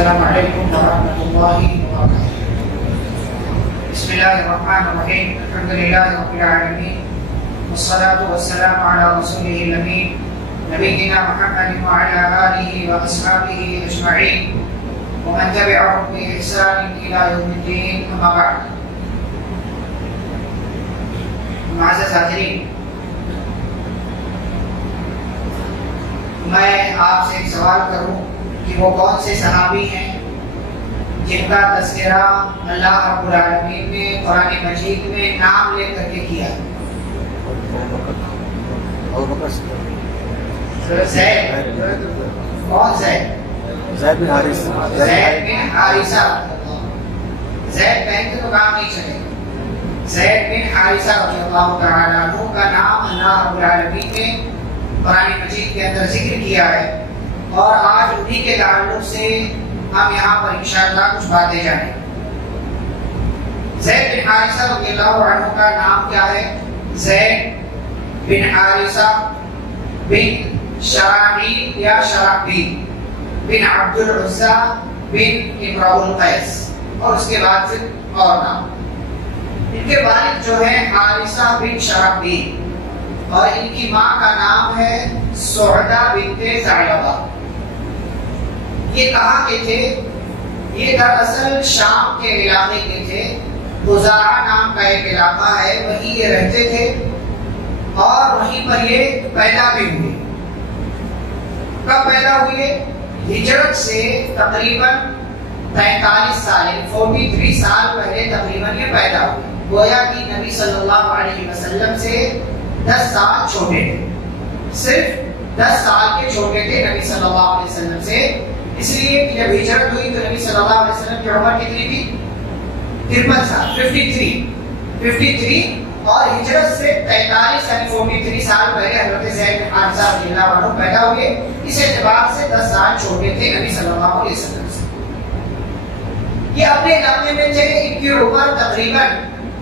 السلام علیکم ورحمۃ اللہ وبرکاتہ۔ بسم اللہ الرحمن الرحیم، الحمد للہ رب العالمین، والصلاة والسلام علی رسولہ الامین نبینا محمد وعلی آلہ واصحابہ اجمعین ومن تبعهم بإحسان إلى يوم الدین، اما بعد۔ معزز حاضرین، میں آپ سے ایک سوال کروں کہ وہ کون سے صحابی ہیں جن کا تذکرہ اللہ رب العالمین نے قرآن مجید میں نام لے کر کے کیا؟ زید، کون زید؟ زید بن حارثہ۔ زید بن حارثہ، زید بن کے تو کام نہیں چلے۔ زید بن حارثہ رضی اللہ تعالی عنہ کا نام اللہ رب العالمین نے قرآن مجید کے اندر ذکر کیا ہے، اور آج انہی کے تعلق سے ہم یہاں پر انشاءاللہ کچھ باتیں جانیں۔ زید بن حارثہ رضی اللہ عنہ کا نام کیا ہے؟ زید بن حارثہ بن شرحبیل یا شرحبیل بن عبد العزیٰ بن امرؤ القیس، اور اس کے بعد پھر اور نام۔ ان کے والد جو ہے حارثہ بن شرحبیل، اور ان کی ماں کا نام ہے سعدہ بنت ثعلبہ۔ یہ کہاں کے تھے؟ یہ دراصل شام کے علاقے کے تھے۔ خزاعہ نام کا ایک علاقہ ہے، وہیں یہ رہتے تھے اور وہیں پر یہ پیدا بھی ہوئے۔ کب پیدا ہوئے؟ ہجرت سے تقریباً 43 سال، 43 سال پہلے تقریباً یہ پیدا ہوئے۔ گویا کہ نبی صلی اللہ علیہ وسلم سے 10 سال چھوٹے تھے، صرف 10 سال کے چھوٹے تھے نبی صلی اللہ علیہ وسلم سے۔ اس لیے کہ جب ہجرت ہوئی تو نبی صلی اللہ علیہ وسلم کی عمر کتنی تھی؟ 53 سال، 53، اور ہجرت سے 43 یعنی 43 سال پہلے حضرت زید بن حارثہ رضی اللہ عنہ پیدا ہوئے۔ اس اعتبار سے 10 سال چھوٹے تھے نبی صلی اللہ علیہ وسلم سے۔ یہ اپنے علاقے میں تھے، ان کی عمر تقریباً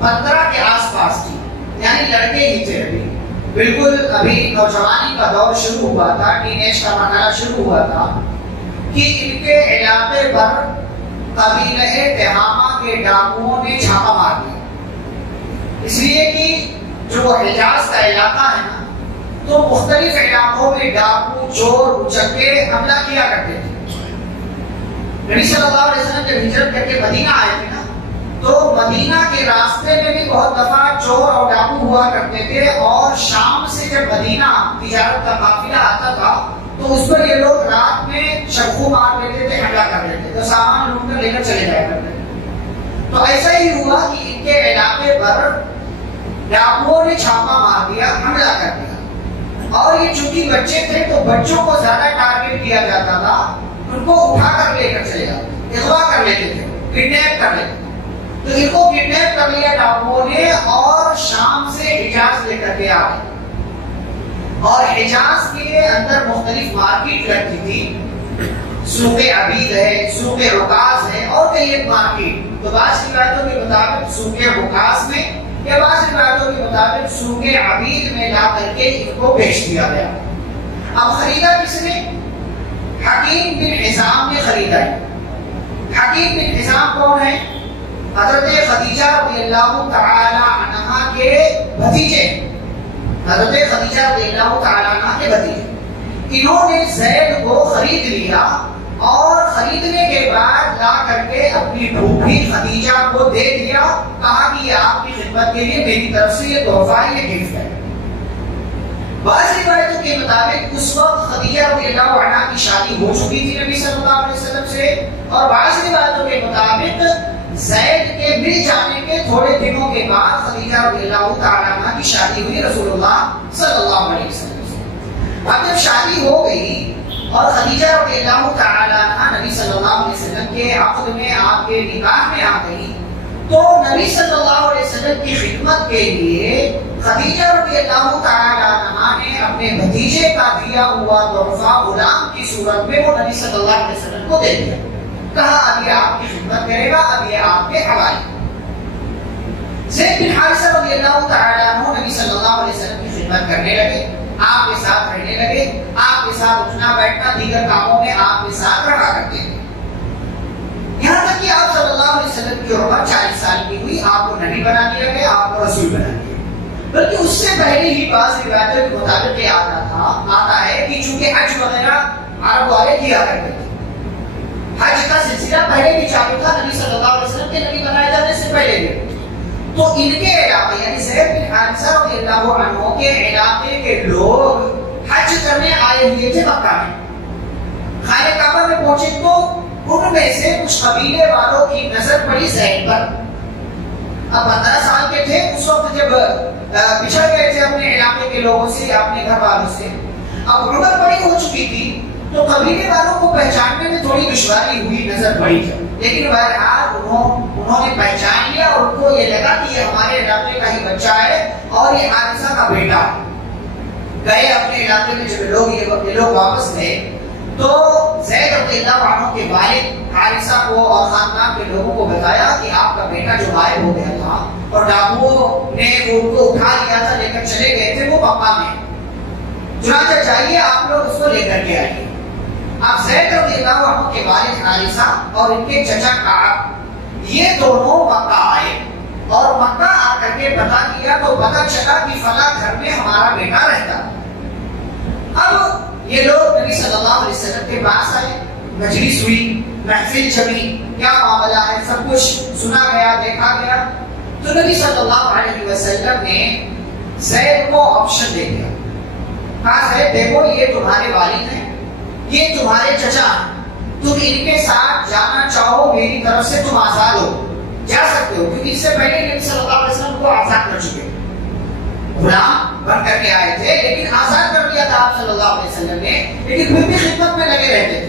15 کے آس پاس تھی، یعنی لڑکے ہی تھے، بالکل ابھی نوجوانی کا دور شروع ہوا تھا، ٹین ایج کا مرحلہ شروع ہوا تھا کہ ان کے علاقے پر قبیلہ تہامہ کے ڈاکوؤں نے چھاپا مار دیا۔ اس لیے کہ جو حجاز کا علاقہ ہے نا، تو مختلف علاقوں میں ڈاکو، چور، اچکے حملہ کیا کرتے تھے۔ نبی صلی اللہ علیہ وسلم جب ہجرت کر کے مدینہ آئے تھے نا، تو مدینہ کے راستے میں بھی بہت دفعہ چور اور ڈاکو ہوا کرتے تھے، اور شام سے جب مدینہ تجارت کا قافلہ آتا تھا تو اس پر یہ لوگ رات میں شبخو مار لیتے تھے، حملہ کر لیتے تھے، سامان لوٹ کر لے کر چلے جایا کرتے تھے۔ تو ایسا ہی ہوا کہ ان کے علاقے پر ڈاکوؤں نے چھاپا مار دیا، حملہ کر دیا، اور یہ چونکہ بچے تھے تو بچوں کو زیادہ ٹارگیٹ کیا جاتا تھا، ان کو اٹھا کر لے کر چلے جاتے، اغوا کر لیتے تھے، کڈنیپ کر لیتے تھے۔ تو ان کو کڈنیپ کر لیا ڈاکوؤں نے، اور شام سے حجاز لے کر کے آئے، اور حجاز کے اندر مختلف مارکیٹ لگتی تھی، سوق عبید ہے، سوق رکاز ہے، اور کئی ایک مارکیٹ۔ تو بعض روایتوں کے مطابق سوق رکاز میں یا بعض روایتوں کے مطابق سوق عبید میں لا کر کے ان کو بیچ دیا گیا۔ اب خریدا کس نے؟ حکیم بن حزام نے خریدا ہے۔ حکیم بن حزام کون ہے؟ حضرت خدیجہ رضی اللہ تعالی عنہا کے بھتیجے، حضرت خدیجہ رضی اللہ تعالی عنہا کے بھتیجے۔ انہوں نے زید کو خرید لیا، اور خریدنے کے بعد لا کر کے اپنی پھوپھی خدیجہ کو دے دیا، کہا کہ یہ آپ کی خدمت کے لیے میری طرف سے یہ تحفہ ہے، یہ گفٹ ہے۔ بعض روایتوں کے مطابق اس وقت خدیجہ رضی اللہ عنہا کی شادی ہو چکی تھی نبی صلی اللہ علیہ وسلم سے، اور بعض روایتوں کے مطابق زید کے مل جانے کے تھوڑے دنوں کے بعد خدیجہ رضی اللہ تعالی عنہا کی شادی ہوئی رسول اللہ صلی اللہ علیہ وسلم سے۔ اب جب شادی ہو گئی اور خدیجہ رضی اللہ تعالی عنہا نبی صلی اللہ علیہ وسلم کے عقد میں، آپ کے نکاح میں آ گئی، تو نبی صلی اللہ علیہ وسلم کی خدمت کے لیے خدیجہ رضی اللہ تعالی عنہا نے اپنے بھتیجے کا دیا ہوا تحفہ غلام کی صورت میں وہ نبی صلی اللہ علیہ وسلم کو دے دیا، کہا اب یہ آپ کی خدمت کرے گا، اب یہ آپ کے حوالے۔ زید بن حارثہ رضی اللہ تعالی عنہ نبی صلی اللہ علیہ وسلم کی خدمت کرنے لگے، آپ کے ساتھ رہنے لگے، آپ کے ساتھ اٹھنا بیٹھنا دیگر کاموں میں آپ کے ساتھ رہا کرتے تھے۔ رسول بنا دیا. بلکہ اس سے پہلے ہی بعض روایتوں کے مطابق یہ آتا ہے کہ چونکہ حج وغیرہ عرب والے کیا کرتے تھے, حج کا سلسلہ پہلے بھی چالو تھا نبی صلی اللہ علیہ وسلم کے نبی بنائے جانے سے پہلے بھی. تو ان کے علاقے یعنی زید بن حارثہ رضی اللہ عنہ کے علاقے کے لوگ حج کرنے آئے ہوئے تھے مکہ میں. خانہ کعبہ میں پہنچے تو ان میں سے کچھ قبیلے والوں کی نظر پڑی زید پر. اب 15 سال کے تھے اس وقت جب بچھڑ گئے تھے اپنے علاقے کے لوگوں سے, اپنے گھر والوں سے. اب عمر بڑی ہو چکی تھی تو قبیلے والوں کو پہچاننے میں تھوڑی دشواری ہوئی, نظر پڑی. لیکن بہرحال انہوں نے پہچان لیا اور ان کو یہ لگا کہ یہ ہمارے علاقے کا ہی بچہ ہے اور یہ حارثہ کا بیٹا. گئے اپنے علاقے میں جب لوگ واپس گئے تو زید رضی اللہ عنہ کے والد حارثہ کو اور خاندان کے لوگوں کو بتایا کہ آپ کا بیٹا جو غائب ہو گیا تھا اور ڈاکوؤں نے ان کو اٹھا لیا تھا, لے کر چلے گئے تھے وہ مکہ میں, چنانچہ جائیے آپ لوگ اس کو لے کر کے آئیے. اب زید رضی اللہ عنہ کے والد حارثہ اور ان کے چچا کعب یہ دونوں مکہ آئے اور مکہ آ کر کے پتہ کیا تو پتہ چلا کہ فلاں گھر میں ہمارا بیٹا رہتا. اب یہ لوگ نبی صلی اللہ علیہ وسلم کے پاس آئے, مجلس ہوئی, محفل جمی, کیا معاملہ ہے سب کچھ سنا گیا, دیکھا گیا. تو نبی صلی اللہ علیہ وسلم نے زید کو آپشن دے دیا, کہا زید دیکھو یہ تمہارے والد ہیں, یہ تمہارے چچا ہیں, تم ان کے ساتھ جانا چاہو میری طرف سے تم آزاد ہو, جا سکتے ہو, کیونکہ اس سے پہلے نبی صلی اللہ علیہ وسلم کو آزاد کر چکے, غلام بن کر کے آئے تھے لیکن آزاد کر دیا تھا آپ صلی اللہ علیہ وسلم نے, لیکن پھر بھی خدمت میں لگے رہتے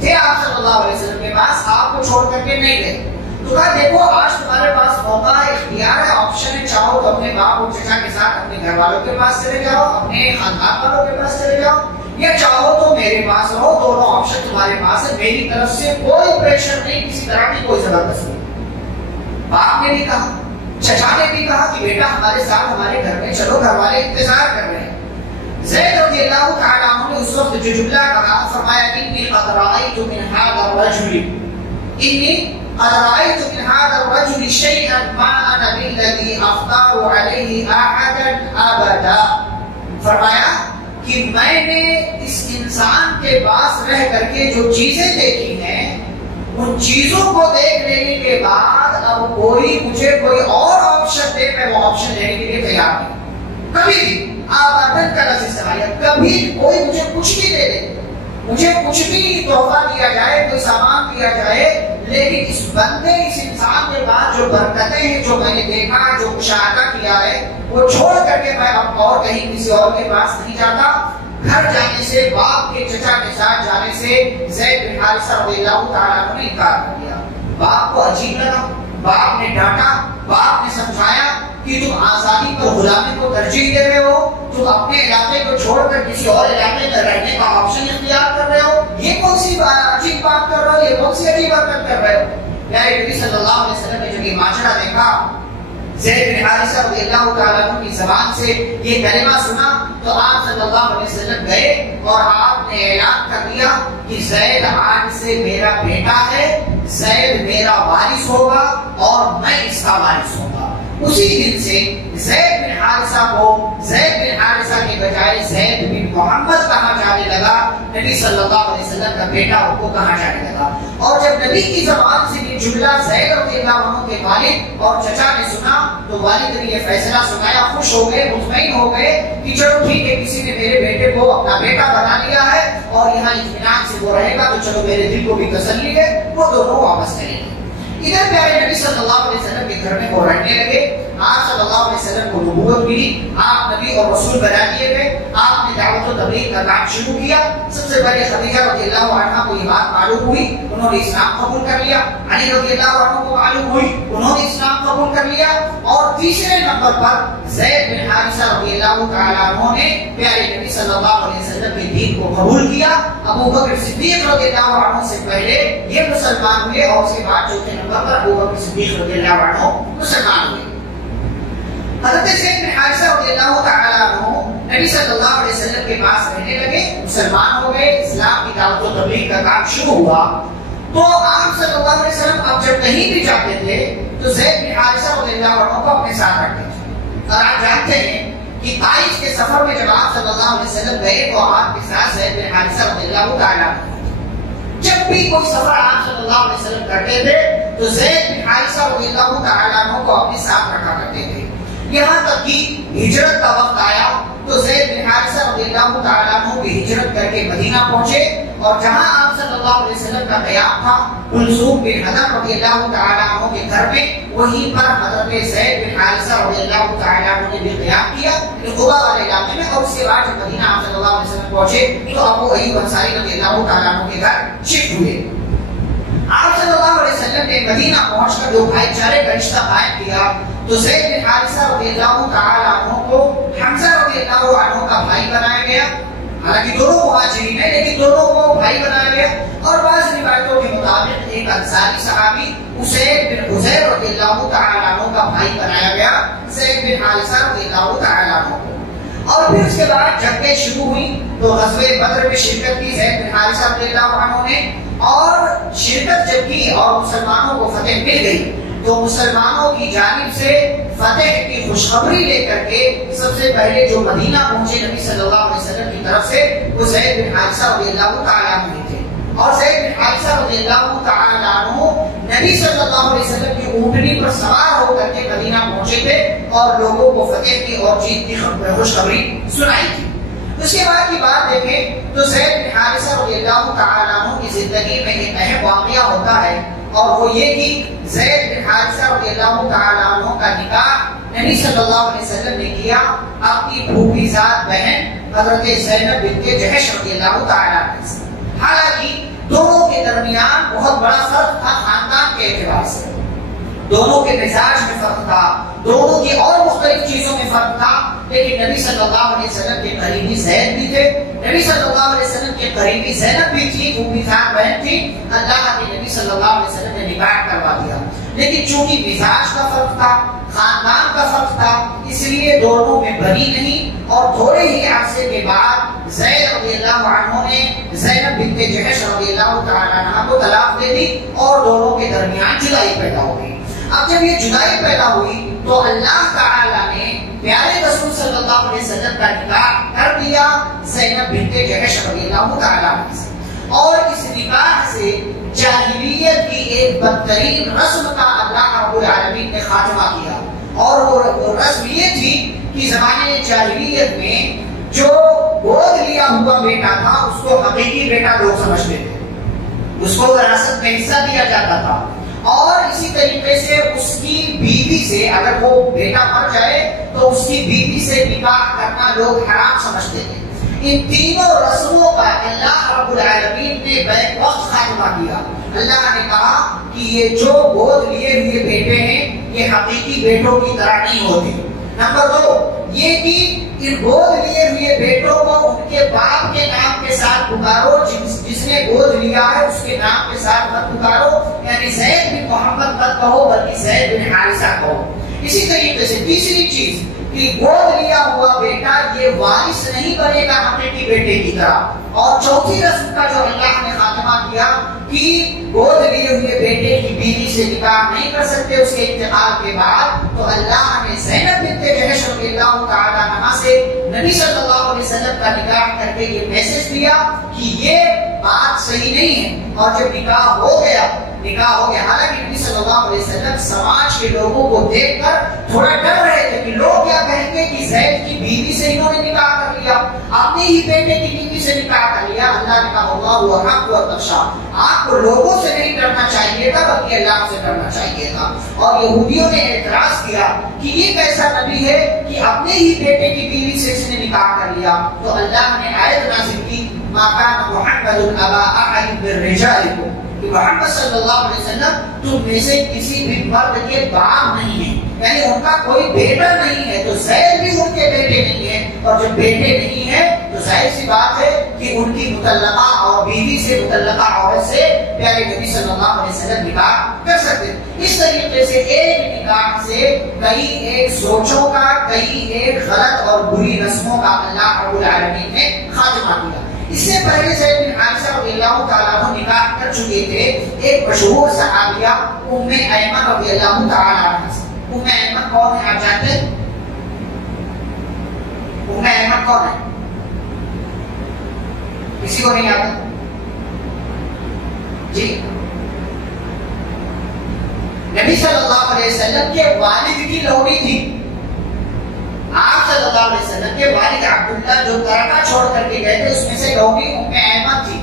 تھے آپ صلی اللہ علیہ وسلم کے پاس, آپ کو چھوڑ کر کے نہیں گئے. تو کہا دیکھو آج تمہارے پاس موقع ہے, اختیار ہے, آپشن ہے, چاہو تو اپنے باپ اور چچا کے ساتھ اپنے گھر والوں کے پاس چلے جاؤ, اپنے خاندان والوں کے پاس چلے جاؤ, یا چاہو تو میرے پاس رہو. دونوں آپشن تمہارے پاس ہے, میری طرف سے کوئی پریشر نہیں, کسی طرح کی کوئی زبردستی نہیں. باپ نے بھی کہا, چچا نے بھی کہا کہ بیٹا ہمارے ساتھ ہمارے گھر میں چلو, گھر والے انتظار کر رہے ہیں. زید رضی اللہ تعالی عنہ نے اس وقت جو جملہ کہا, فرمایا انی قد رأیت من هذا الرجل انی قد رأیت من هذا الرجل شیئا ما انا بالذی اختار علیہ احدا ابدا. فرمایا کہ میں نے اس انسان کے پاس رہ کر کے جو چیزیں دیکھی ہیں ان چیزوں کو دیکھ لینے کے بعد اب کوئی مجھے کوئی اور آپشن دے, میں وہ آپشن لینے کے لیے تیار نہیں. کبھی بھی آبادن کا لفظ استعمال, کبھی کوئی مجھے کچھ بھی دے دے, مجھے کچھ بھی تحفہ دیا جائے, کوئی سامان دیا جائے, لیکن اس بندے اس انسان کے بعد جو برکتیں ہیں جو میں نے دیکھا, جو مشاہدہ کیا ہے, وہ چھوڑ کر کے میں اب اور کہیں کسی اور کے پاس نہیں جاتا. گھر جانے سے, باپ کے چچا کے ساتھ جانے سے زید بن حارثہ رضی اللہ تعالیٰ عنہ نے انکار کر دیا. باپ کو عجیب لگا, باپ نے ڈانٹا, باپ نے سمجھایا کہ تم آزادی پر غلامی کو ترجیح دے رہے ہو, تم اپنے علاقے کو چھوڑ کر کسی اور علاقے میں رہنے کا آپشن اختیار کر رہے ہو, یہ کون سی عجیب بات کر رہے ہو, یہ کون سی عجیب حرکت کر رہے ہو. یعنی نبی صلی اللہ علیہ وسلم نے جب یہ معاشرہ دیکھا, زید بن حارثہ رضی اللہ تعالیٰ عنہ کی زبان سے یہ کلمہ سنا تو آپ صلی اللہ علیہ وسلم گئے اور آپ نے اعلان کر دیا کہ زید آج سے میرا بیٹا ہے, زید میرا وارث ہوگا اور میں اس کا وارث ہوں گا. اسی دن سے زید بن حارثہ کو زید بن حارثہ کے بجائے زید بن محمد کہا جانے لگا, نبی صلی اللہ علیہ وسلم کا بیٹا ان کو کہا جانے لگا. اور جب نبی کی زبان سے یہ جملہ زید رضی اللہ عنہ کے والد اور چچا نے سنا تو والد نے یہ فیصلہ سنایا, خوش ہو گئے, مطمئن ہو گئے کہ چلو ٹھیک ہے, کسی نے میرے بیٹے کو اپنا بیٹا بنا لیا ہے اور یہاں اطمینان سے وہ رہے گا, تو چلو میرے دل کو بھی تسلی ہے, وہ دونوں واپس کریں گے. ادھر پیارے نبی صلی اللہ علیہ وسلم کے گھر میں وہ رہنے لگے. آپ صلی اللہ علیہ وسلم کو نبوت ملی, آپ نبی اور رسول بنا دیے گئے, آپ نے دعوت و تبلیغ کا کام شروع کیا. سب سے پہلے خدیجہ رضی اللہ عنہا کو یہ بات معلوم ہوئی, انہوں نے اسلام قبول کر لیا. علی رضی اللہ عنہ کو معلوم ہوئی, انہوں نے اسلام قبول کر لیا. اور تیسرے نمبر پر زید بن حارثہ رضی اللہ تعالیٰ عنہ نے پیارے نبی صلی اللہ علیہ وسلم کے دین کو قبول کیا. ابو بکر صدیق رضی اللہ عنہ سے پہلے یہ مسلمان ہوئے اور اس کے بعد چوتھے نمبر پر ابو بکر صدیق رضی اللہ عنہ مسلمان ہوئے. حضرت زید بن حارثہ رضی اللہ تعالیٰ عنہ نبی صلی اللہ علیہ وسلم کے پاس رہنے لگے, مسلمان ہو گئے, اسلام کی دعوت و تبلیغ کا کام شروع ہوا. تو آپ صلی اللہ علیہ وسلم اب جب کہیں بھی جاتے تھے تو زید بن حارثہ رضی اللہ عنہ کو اپنے ساتھ رکھتے تھے. اور آپ جانتے ہیں کہ طائف کے سفر میں جب آپ صلی اللہ علیہ وسلم گئے تو آپ کے ساتھ زید بن حارثہ رضی اللہ تعالیٰ عنہ، جب بھی کوئی سفر آپ صلی اللہ علیہ وسلم کرتے تھے تو زید بن حارثہ رضی اللہ تعالیٰ عنہ کو اپنے ساتھ رکھا کرتے تھے. یہاں تک کہ ہجرت کا وقت آیا تو زید بن حارثہ رضی اللہ تعالیٰ عنہ بھی ہجرت کر کے مدینہ پہنچے، اور جہاں آپ صلی اللہ علیہ وسلم کا قیام تھا کلثوم بن حضر رضی اللہ تعالیٰ عنہ کے گھر میں، وہیں پر حضرت زید بن حارثہ رضی اللہ تعالیٰ عنہ نے بھی قیام کیا قباء والے علاقے میں. اور اس کے بعد جب مدینہ آپ صلی اللہ علیہ وسلم پہنچے تو ابو ایوب انصاری رضی اللہ تعالیٰ عنہ کے گھر شفٹ ہوئے. آپ صلی اللہ علیہ وسلم نے مدینہ پہنچ کر جو بھائی چارے کا رشتہ قائم کیا تو زید بن حارثہ رضی اللہ تعالیٰ عنہ کو حمزہ رضی اللہ عنہ کا بھائی بنایا گیا. حالانکہ دونوں مہاجرین ہیں لیکن دونوں کو بھائی بنایا گیا. اور بعض روایتوں کے مطابق ایک انصاری صحابی اسید بن حذیر رضی اللہ تعالیٰ عنہ کا بھائی بنایا گیا زید بن حارثہ رضی اللہ تعالیٰ عنہ کو. اور پھر اس کے بعد جنگیں شروع ہوئی تو غزوہ بدر میں شرکت کی زید بن حارثہ رضی اللہ عنہ نے، اور شرکت جب کی اور مسلمانوں کو فتح مل گئی تو مسلمانوں کی جانب سے فتح کی خوشخبری لے کر کے سب سے پہلے جو مدینہ پہنچے نبی صلی اللہ علیہ وسلم کی طرف سے وہ زید بن حارثہ رضی اللہ تعالیٰ عنہ تھے. اور زید بن حارثہ رضی اللہ تعالیٰ عنہ نبی صلی اللہ علیہ وسلم کی اونٹنی پر سوار ہو کر کے مدینہ پہنچے تھے اور لوگوں کو فتح کی اور جیت کی خوشخبری سنائی تھی. اس کے بعد کی بات دیکھیں تو زید بن حارثہ رضی اللہ تعالیٰ عنہ کی زندگی میں ایک اہم واقعہ ہوتا ہے، اور وہ یہ کہ زید بن حارثہ رضی اللہ تعالیٰ عنہ کا نکاح نبی صلی اللہ علیہ وسلم نے کیا اپنی پھوپھی زاد بہن حضرت زینب بنت جحش رضی اللہ تعالیٰ عنہ سے. حالانکہ دونوں کے درمیان بہت بڑا فرق تھا خاندان کے اعتبار سے، دونوں کے مزاج میں فرق تھا، دونوں کی اور مختلف چیزوں میں فرق تھا، لیکن نبی صلی اللہ علیہ وسلم کے قریبی زید بھی تھے، نبی صلی اللہ علیہ وسلم کے قریبی زینب بھی تھی، پھوپھی زاد بہن تھی. اللہ کے نبی صلی اللہ علیہ وسلم نے نکاح کروا دیا. لیکن چونکہ مزاج کا فرق تھا، خاندان کا فرق تھا، اس لیے دونوں میں بنی نہیں، اور تھوڑے ہی عرصے کے بعد زید رضی اللہ عنہ نے زینب بنت جحش رضی اللہ تعالیٰ عنہ کو طلاق دے دی اور دونوں کے درمیان جدائی پیدا ہو گئی. اب جب یہ جدائی پیدا ہوئی تو اللہ تعالیٰ نے پیارے رسول صلی اللہ علیہ وسلم کا نکاح کر دیا زینب بنت جحش رضی اللہ تعالیٰ عنہ سے. اور اس نکاح سے جاہلیت کی ایک بدترین رسم کا اللہ رب العالمین نے خاتمہ کیا. اور وہ رسم یہ تھی کہ زمانے جاہلیت میں جو گود لیا ہوا بیٹا تھا اس کو حقیقی بیٹا لوگ سمجھتے تھے، اس کو وراثت میں حصہ دیا جاتا تھا. اور اسی طریقے سے اس کی بیوی سے اگر وہ بیٹا مر جائے تو اس کی بیوی سے نکاح کرنا لوگ حرام سمجھتے تھے. ان تینوں رسموں کا اللہ رب العالمین نے بیک وقت خاتمہ کیا. اللہ نے کہا کہ یہ جو گود لیے ہوئے بیٹے ہیں یہ حقیقی بیٹوں کی طرح نہیں ہوتے. نمبر 2 یہ کہ ان گود لیے ہوئے بیٹوں کو ان کے باپ کے نام کے ساتھ پکارو، جس نے گود لیا ہے اس کے نام کے ساتھ مت پکارو، یعنی زید بن محمد مت کہو بلکہ زید بن حارثہ کہو. اسی طریقے سے تیسری چیز کہ گود لیا ہوا بیٹا یہ وارث نہیں بنے گا حقیقی بیٹے کی طرح. اور چوتھی رسم کا جو اللہ نے خاتمہ کیا کہ گود لیے ہوئے بیٹے کی بیوی سے نکاح نہیں کر سکتے اس کے انتقال کے بعد، تو اللہ نے زینب بنت جحش رضی اللہ تعالیٰ عنہ سے نبی صلی اللہ علیہ وسلم کا نکاح کر کے یہ میسج دیا کہ یہ بات صحیح نہیں ہے. اور جب نکاح ہو گیا حالانکہ نبی صلی اللہ علیہ وسلم سماج کے لوگوں کو دیکھ کر تھوڑا ڈر رہے تھے کہ لوگ کیا کہیں گے کہ زید کی بیوی سے انہوں نے نکاح کر لیا، اپنے ہی بیٹے کی بیوی سے نکاح کر لیا. اللہ نے کہا اللہ حق و تخشا، آپ کو لوگوں سے نہیں ڈرنا چاہیے تھا بلکہ اللہ سے ڈرنا چاہیے تھا. اور یہودیوں نے اعتراض کیا کہ یہ کیسا نبی ہے کہ اپنے ہی بیٹے کی بیوی سے اس نے نکاح کر لیا. تو اللہ نے آیت نازل کی ما کان محمد ابا احد من رجالکم، کہ محمد صلی اللہ علیہ وسلم تم میں سے کسی بھی مرد کے باپ نہیں ہے، یعنی ان کا کوئی بیٹا نہیں ہے. تو زید بھی ان کے بیٹے نہیں ہے، اور جب بیٹے نہیں ہے تو ظاہر سی بات ہے کہ ان کی مطلقہ اور بیوی سے مطلقہ عورت سے پیارے نبی صلی اللہ علیہ وسلم نکاح کر سکتے. اس طریقے سے ایک نکاح سے کئی ایک سوچوں کا، کئی ایک غلط اور بری رسموں کا اللہ رب العالمین نے خاتمہ کیا. اس سے پہلے زید بن حارثہ رضی اللہ تعالیٰ عنہ نکاح کر چکے تھے ایک مشہور صحابیہ ام ایمن رضی اللہ تعالیٰ عنہ سے. ام ایمن کون ہے آپ جانتے ہیں؟ ام ایمن کون ہے؟ کسی کو نہیں آتا؟ جی نبی صلی اللہ علیہ وسلم کے والد کی لوڑی تھی. آپ صلی اللہ علیہ وسلم کے والد عبداللہ جو ترکہ چھوڑ کر کے گئے تھے اس میں سے لوڑی ام ایمن تھی.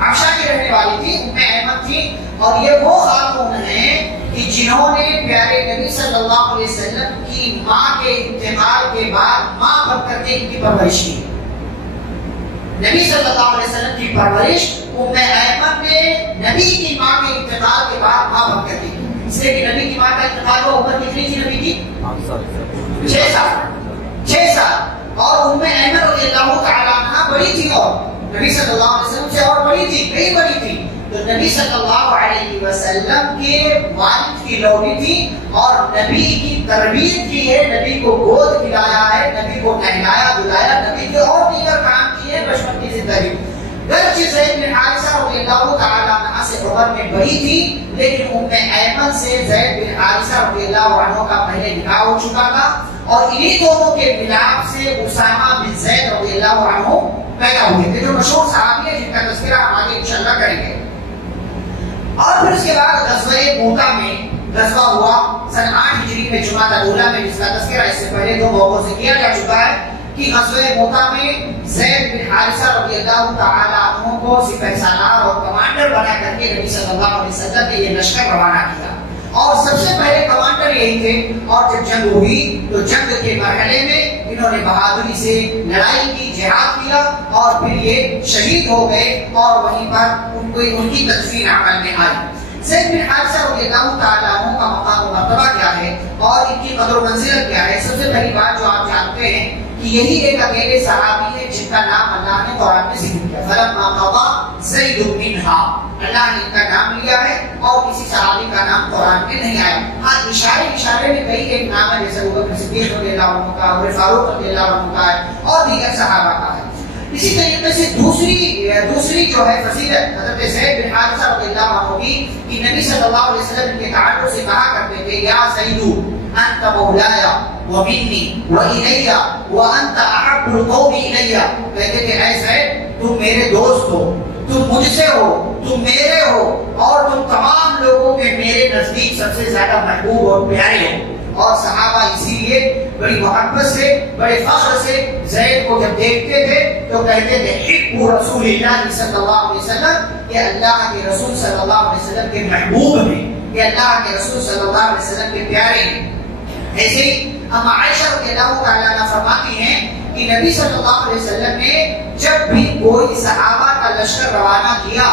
حبشہ کی رہنے والی تھی ام ایمن تھی. اور یہ وہ خاتون ہیں کہ جنہوں نے پیارے نبی صلی اللہ علیہ وسلم کی ماں کے انتقال کے بعد ماں بن کر کے ان کی پرورش کی. نبی صلی اللہ علیہ وسلم کی پرورش ام ایمن نے نبی کی ماں کے انتقال کے بعد ماں بن کر کے کی. اس لیے کہ نبی کی ماں کا انتقال ہوا عمر کتنی تھی نبی کی؟ 6 سال. اور ام ایمن رضی اللہ تعالیٰ عنہ بڑی تھی اور نبی صلی اللہ علیہ وسلم سے اور بڑی تھی, کئی بڑی تھی. تو نبی صلی اللہ علیہ وسلم کے والد کی لوڑی تھی اور نبی کی تربیت کی ہے, نبی کو گود کھلایا ہے, نبی کو نہلایا دھلایا, نبی کے اور دیگر کام کیے بچپن کی زندگی. گرچہ زید بن حارثہ رضی اللہ تعالیٰ عنہ سے عمر میں بڑی تھی لیکن ام ایمن سے زید بن حارثہ رضی اللہ عنہ کا پہلے نکاح ہو چکا تھا اور انہی دونوں کے ملاپ سے اسامہ بن زید رضی اللہ عنہ پیدا ہوئے تھے جو مشہور صحابی ہیں جن کا تذکرہ ہم آگے انشاءاللہ کریں گے. اور پھر اس کے بعد غزوہ موتا میں غزوہ ہوا سن 8 ہجری میں جمادی الاولیٰ میں, جس کا تذکرہ اس سے پہلے 2 موقعوں سے کیا جا چکا ہے کہ غزوہ موتا میں زید بن حارثہ رضی اللہ تعالی عنہ کو سپہ سالار اور کمانڈر بنا کر کے نبی صلی اللہ علیہ وسلم نے یہ لشکر روانہ کیا اور سب سے پہلے کمانڈر یہی تھے. اور جب جنگ ہوئی تو جنگ کے مرحلے میں انہوں نے بہادری سے لڑائی کی, جہاد کیا اور پھر یہ شہید ہو گئے اور وہیں پر ان کی تدفین عمل میں آئی. زید بن حارثہ رضی اللہ تعالیٰ عنہ کا مقام و مرتبہ کیا ہے اور ان کی قدر و منزلت کیا ہے؟ سب سے پہلی بات جو آپ جانتے ہیں کہ یہی ایک اکیلے صحابی ہے جن کا نام اللہ نے قرآن میں ذکر کیا. فلما قضى زید منها, اللہ نے ان کا نام لیا ہے اور کسی صحابی کا نام قرآن میں نہیں آیا. ہاں اشارے میں کئی ایک نام ہے جیسے ابوبکر صدیق رضی اللہ عنہ کا, عمر فاروق رضی اللہ عنہ کا ہے اور دیگر صحابہ کا ہے. اسی طریقے سے دوسری جو ہے فضیلت حضرت زید بن حارثہ رضی اللہ عنہ کی کہ نبی صلی اللہ علیہ وسلم کے تعلق سے کہا کرتے تھے یا زید انت مولایا ومنی والی وانت احب القوم الی. کہتے تھے اے زید تم میرے دوست ہو, تم مجھ سے ہو, تم میرے ہو اور تم تمام لوگوں کے میرے نزدیک سب سے زیادہ محبوب اور پیارے ہو. اور صحابہ اسی لیے بڑی محبت سے بڑے فخر سے زید کو جب دیکھتے تھے تو کہتے تھے حب رسول اللہ صلی اللہ علیہ وسلم, کہ اللہ کے رسول صلی اللہ علیہ وسلم کے محبوب ہیں, کہ اللہ کے رسول صلی اللہ علیہ وسلم کے پیارے ہیں. ایسے ہی ہم عائشہ رضی اللہ تعالیٰ عنہ فرماتی ہیں کہ نبی صلی اللہ علیہ وسلم نے جب بھی کوئی صحابہ کا لشکر روانہ کیا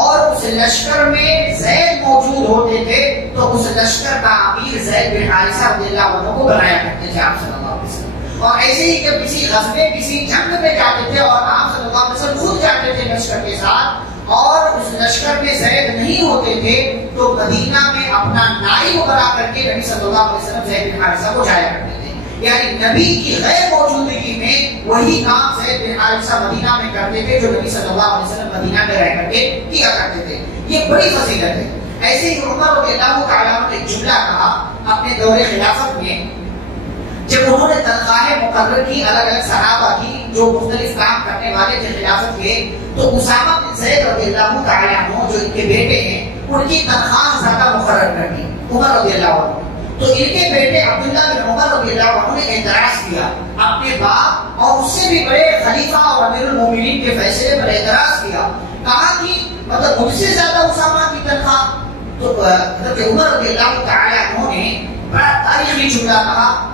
اور اس لشکر میں زید موجود ہوتے تھے تو اس لشکر کا امیر زید بن حارثہ رضی اللہ عنہ کو بنایا کرتے تھے آپ صلی اللہ علیہ وسلم. اور ایسے ہی جب کسی غزوے کسی جنگ میں جاتے تھے اور آپ صلی اللہ علیہ وسلم خود جاتے تھے لشکر کے ساتھ اور اس لشکر میں زید نہیں ہوتے تھے تو مدینہ میں اپنا نائب بنا کر کے نبی صلی اللہ علیہ وسلم زید بن حارثہ کو جایا کرتے تھے. یعنی نبی کی غیر موجودگی میں وہی کام زید بن حارثہ مدینہ میں کرتے تھے جو نبی صلی اللہ علیہ وسلم مدینہ میں رہ کر کے کیا کرتے تھے. یہ بڑی فضیلت ہے. ایسے ہی عمر رضی اللہ تعالیٰ عنہ نے ایک جملہ کہا اپنے دور خلافت میں جب انہوں نے تنخواہیں مقرر کی الگ الگ صحابہ کی جو مختلف کام کرنے والے تھے خلافت کے, تو اسامہ بن زید رضی اللہ تعالیٰ عنہ جو ان کے بیٹے ہیں ان کی تنخواہ زیادہ مقرر کر دی عمر رضی اللہ عنہ. تو ان کے بیٹے عبداللہ بن عمر رضی اللہ عنہ نے اعتراض کیا اپنے باپ اور اس سے بھی بڑے خلیفہ اور امیر المومنین کے فیصلے پر اعتراض کیا. کہا کہ مطلب مجھ سے زیادہ اسامہ کی تنخواہ. تو حضرت عمر رضی اللہ تعالی عنہ نے بڑا تاریخی جملہ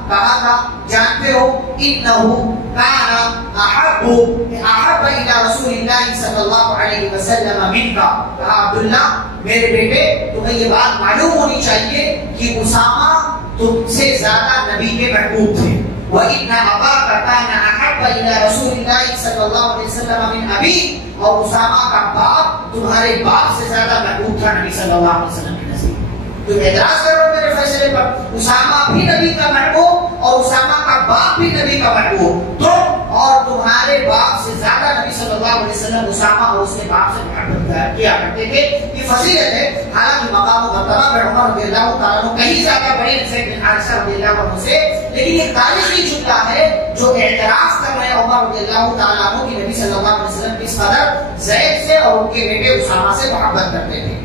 کہا تھا جانتے ہو انہو کان احب الى رسول اللہ صلی اللہ علیہ وسلم منکا. کہا عبداللہ میرے بیٹے تمہیں یہ بات معلوم ہونی چاہیے کہ اسامہ تم سے زیادہ نبی کے محبوب تھے. وَإِنَّ أَبَاكَ كَانَ أَحَبَّ إِلَى رَسُولِ اللَّهِ صلی اللہ علیہ وسلم من أَبِيكَ, اور اسامہ کا باپ تمہارے باپ سے زیادہ محبوب تھا نبی صلی اللہ علیہ وسلم کے نزدیک. تم اعتراض کرو میرے فیصلے پر. اسامہ بھی نبی کا محبوب اور اسامہ کا باپ بھی نبی کا محبوب. تم اور تمہارے باپ سے زیادہ نبی صلی اللہ علیہ وسلم اسامہ اور اس کے باپ سے محبت کیا کرتے تھے. یہ فضیلت ہے. حالانکہ مقام و مرتبہ میں عمر رضی اللہ تعالیٰ عنہ کہیں زیادہ بڑے زید بن حارثہ رضی اللہ عنہ سے, لیکن ایک تاریخی جملہ ہے جو اعتراف کر رہے ہیں عمر رضی اللہ تعالیٰ عنہ کی نبی صلی اللہ علیہ وسلم کس قدر زید سے اور ان کے بیٹے اسامہ سے محبت کرتے تھے۔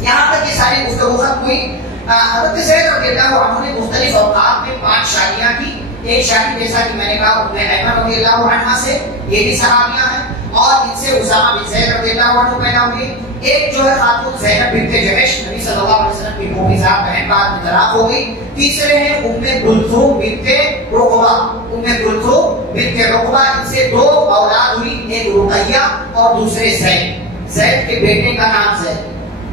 یہاں تک یہ ساری گفتگو ختم ہوئی۔ حضرت زید رضی اللہ عنہ نے مختلف اوقات میں 5 شادیاں کی۔ ایک شادی جیسا کہ میں نے کہا ام ایمن رضی اللہ عنہا سے، یہ بھی صحابیاں ہیں، اور ان سے اسامہ بن زید رضی اللہ عنہ پیدا ہوئے۔ ایک جو ہے خاتون زینب بنت جحش، نبی صلی اللہ علیہ وسلم کی مومنات بہن، بعد میں طلاق ہو گئی۔ تیسرے ہیں ام کلثوم بنت رقبہ، ام کلثوم بنت رقبہ، ان سے 2 اولاد ہوئی، ایک رقیہ اور دوسرے زید۔ زید کے بیٹے کا نام زید،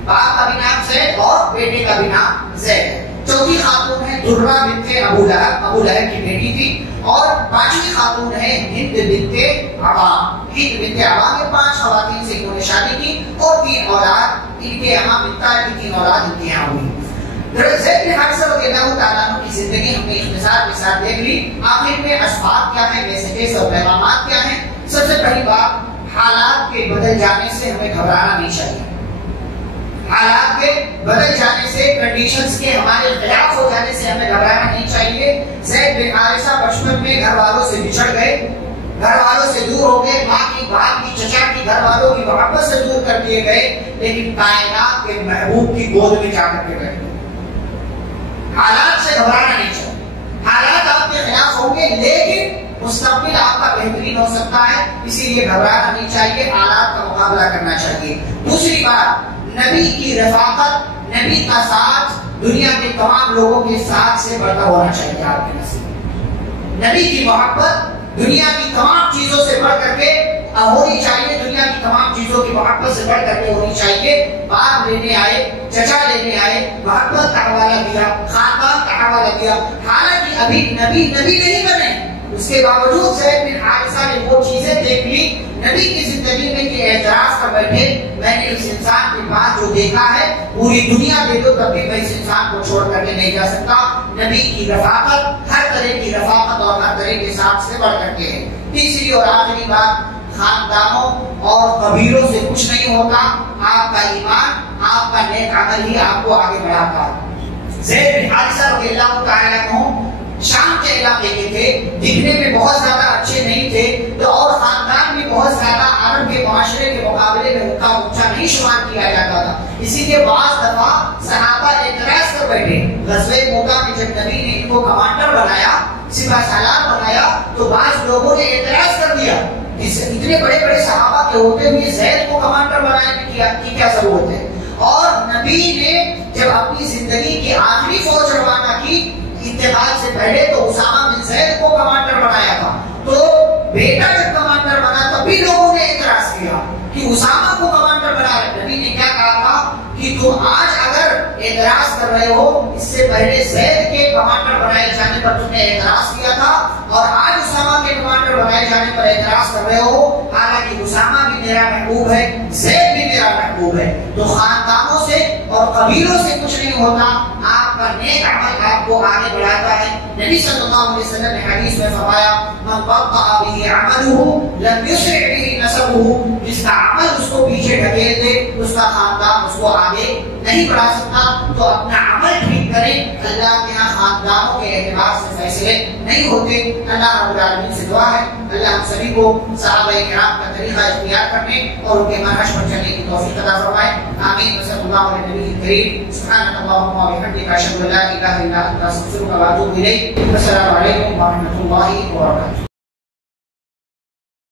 باپ کا بھی نام زید اور بیٹے کا بھی نام زید۔ چوتھی خاتون ہے درہ بنت ابو لہب، ابو لہب کی بیٹی تھی۔ اور 5ویں خاتون ہے ہند بنت عوام، ہند بنت عوام۔ یہ 5 خواتین سے انہوں نے شادی کی اور 3 اولاد ان کے یہاں بنتا کی 3 اولاد ان کے یہاں ہوئی۔ زید بن حارثہ رضی اللہ تعالیٰ عنہ کی زندگی ہم نے اختصار کے ساتھ دیکھ لی۔ آخر میں اسباب کیا ہیں، میسیجز اور پیغامات کیا ہیں؟ سب سے پہلی بات، حالات کے بدل جانے سے ہمیں گھبرانا نہیں چاہیے۔ حالات کے بدل جانے سے، کنڈیشنز کے ہمارے خلاف ہو جانے سے ہمیں گھبرانا نہیں چاہیے۔ زید بن حارثہ بچپن میں گھر والوں سے بچھڑ گئے، گھر والوں سے دور ہو گئے، ماں کی، باپ کی، چچا کی، گھر والوں کی محبت سے دور کر دیے گئے، لیکن کائنات کے محبوب کی گود میں جا کر کے بیٹھے۔ حالات سے گھبرانا نہیں چاہیے، حالات آپ کے خلاف ہوں گے لیکن مستقبل آپ کا بہترین ہو سکتا ہے، اسی لیے گھبرانا نہیں چاہیے، حالات کا مقابلہ کرنا چاہیے۔ دوسری بات، نبی کی رفاقت، نبی کا ساتھ دنیا کے تمام لوگوں کے ساتھ سے بڑھتا ہونا چاہیے آپ کے نصیب۔ نبی کی محبت دنیا کی تمام چیزوں سے بڑھ کر کے ہونی چاہیے، دنیا کی تمام چیزوں کی محبت سے بڑھ کر کے ہونی چاہیے۔ باپ لینے آئے، چچا لینے آئے، محبت کا حوالہ دیا، خاندان کا حوالہ دیا، حالانکہ ابھی نبی نہیں بنے، اس کے باوجود زید بن حارثہ نے وہ چیزیں دیکھ لی نبی کی زندگی میں کہ اعتراض کر بیٹھے، میں نے اس انسان کے پاس جو دیکھا ہے پوری دنیا دے دو تب بھی میں اس انسان کو چھوڑ کر کے نہیں جا سکتا۔ نبی کی رفاقت ہر طرح کی رفاقت اور ہر طرح کے ساتھ سے بڑھ کر کے ہے۔ تیسری اور آخری بات، خاندانوں اور قبیلوں سے کچھ نہیں ہوتا، آپ کا ایمان، آپ کا نیک عمل ہی آپ کو آگے بڑھاتا ہے۔ زید بن حارثہ رضی اللہ تعالیٰ عنہ شام کے علاقے کے تھے، دکھنے میں بہت زیادہ اچھے نہیں تھے تو اور خاندان بھی بہت زیادہ عرب کے معاشرے کے مقابلے میں ان کا اونچا نہیں شمار کیا جاتا تھا، اسی لیے بعض دفعہ صحابہ اعتراض کر بیٹھے۔ غزوہ موتا میں جب نبی نے ان کو کمانڈر بنایا، سپہ سالار بنایا، تو بعض لوگوں نے اعتراض کر دیا، اتنے بڑے بڑے صحابہ کے ہوتے ہوئے زید کو کمانڈر بنانے کی کیا ضرورت ہے؟ اور نبی نے جب اپنی زندگی کی آخری فوج روانہ کی انتقال سے پہلے تو اسامہ بن زید کو کمانڈر بنایا تھا، تو بیٹا جب کمانڈر بنا تب بھی لوگوں نے اعتراض کیا کہ اسامہ کو کمانڈر بنا رہے۔ نبی نے کیا کہا تھا کہ تم آج اگر اعتراض کر رہے ہو، اس سے پہلے زید کے کمانڈر بنائے جانے پر تم نے اعتراض کیا تھا اور آج اسامہ کے کمانڈر بنائے جانے پر اعتراض کر رہے ہو، حالانکہ اسامہ بھی میرا محبوب ہے، زید بھی میرا محبوب ہے۔ تو خاندانوں سے اور قبیلوں سے کچھ نہیں ہوتا، آپ کا نیک عمل آپ کو آگے بڑھاتا ہے۔ نبی صلی اللہ علیہ وسلم نے حدیث میں فرمایا، من بطأ به عمله لم يسرع به نسبه، جس کا عمل اس کو پیچھے ڈھکیل دے اس کا خاندان اس کو آگے نہیں بڑھا سکتا۔ تو اپنا عمل ٹھیک کریں، اللہ کے یہاں خاندانوں کے اعتبار سے فیصلے نہیں ہوتے۔ اللہ رب العالمین سے دعا ہے اللہ ہم سبھی کو صحابہ کرام کا طریقہ اختیار کرنے اور ان کے منہج پر چلنے کی توفیق عطا فرمائے، آمین۔ صلی اللہ علیہ نبی کریم، سبحانک اللہم وبحمدک، اشہد ان لا الہ الا انت، استغفرک واتوب الیک۔ السلام علیکم ورحمۃ اللہ وبرکاتہ۔